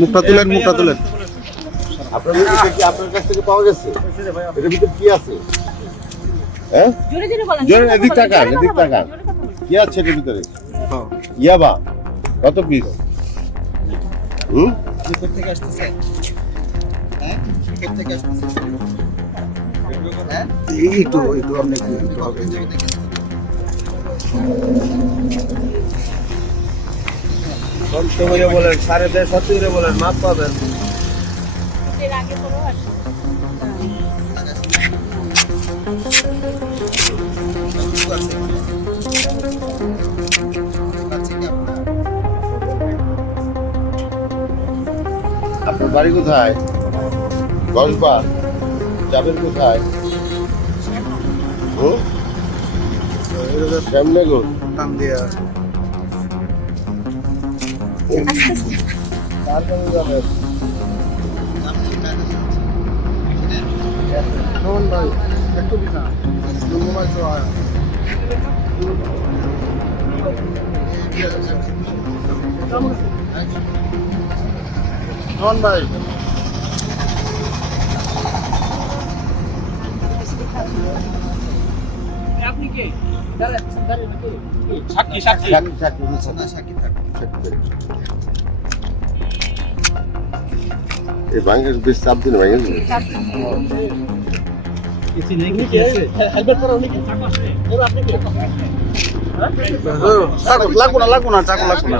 মুখটা তুলেন, মুখটা তুলেন। আপনার কি আপনার কাছ থেকে পাওয়া গেছে? এটার ভিতরে কি আছে? হ্যাঁ, এদিক টাকা, এদিক টাকা। কি আছে এটার ভিতরে? ইয়াবা কত পিস? কোথেকে আসতেছে? হ্যাঁ, কোথেকে আসতেছে? হ্যাঁ, একটু আপনি কম সময়ে বলেন, 3.5 বলেন, মাপ পাবেন। আপনার বাড়ি কোথায়? গসবা যাবেন কোথায়? সামনে গো টান দিয়া তারপরে যাবেন। শোন ভাই, একটু দিনা মোবাইল তো আয় শোন ভাই, আপনি কে? সাক্ষী সাক্ষী সাক্ষী এই ভাঙ্গের বেশ চাপ দিন ভাই। কিছু নেই, কি আছে? হেলমেট পরা উনি কি চাকু আছে? ওর আপনি কে? লাগবো না, চাকু লাগবো না।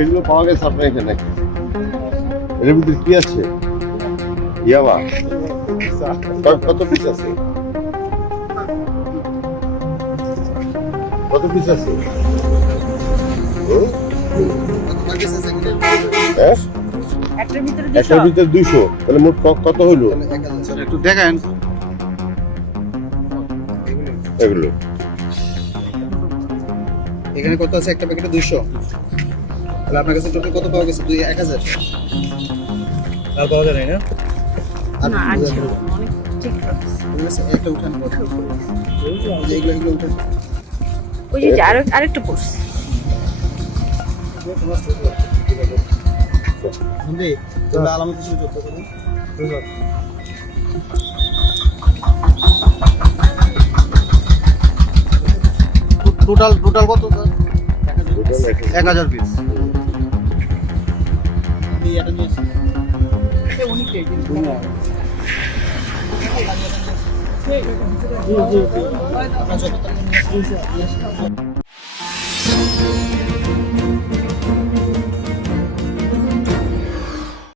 এগুলো পাওয়া গেছে আপনার এখানে? এর ভিতরে কি আছে? ইয়াবা কত পিস আছে? কত পিস আছে? হ্যাঁ, একটার ভিতরে 200, তাহলে মোট কত হইলো? একটু দেখেন এগুলো এখানে কত আছে? একটা প্যাকেটে 200। তাহলে আপনার কাছে টোটাল কত পাওয়া গেছে? 1000। আর পাওয়া যায় না? না, আছে অনেক ঠিক আছে। একটা উঠান এইগুলো উঠান। ওই যে আরেকটা পড়ছে। আলামত হিসেবে যুক্ত করুন। টোটাল কত? 1000 পিস। আমি এটা নিয়েছি। উনি কে? জি।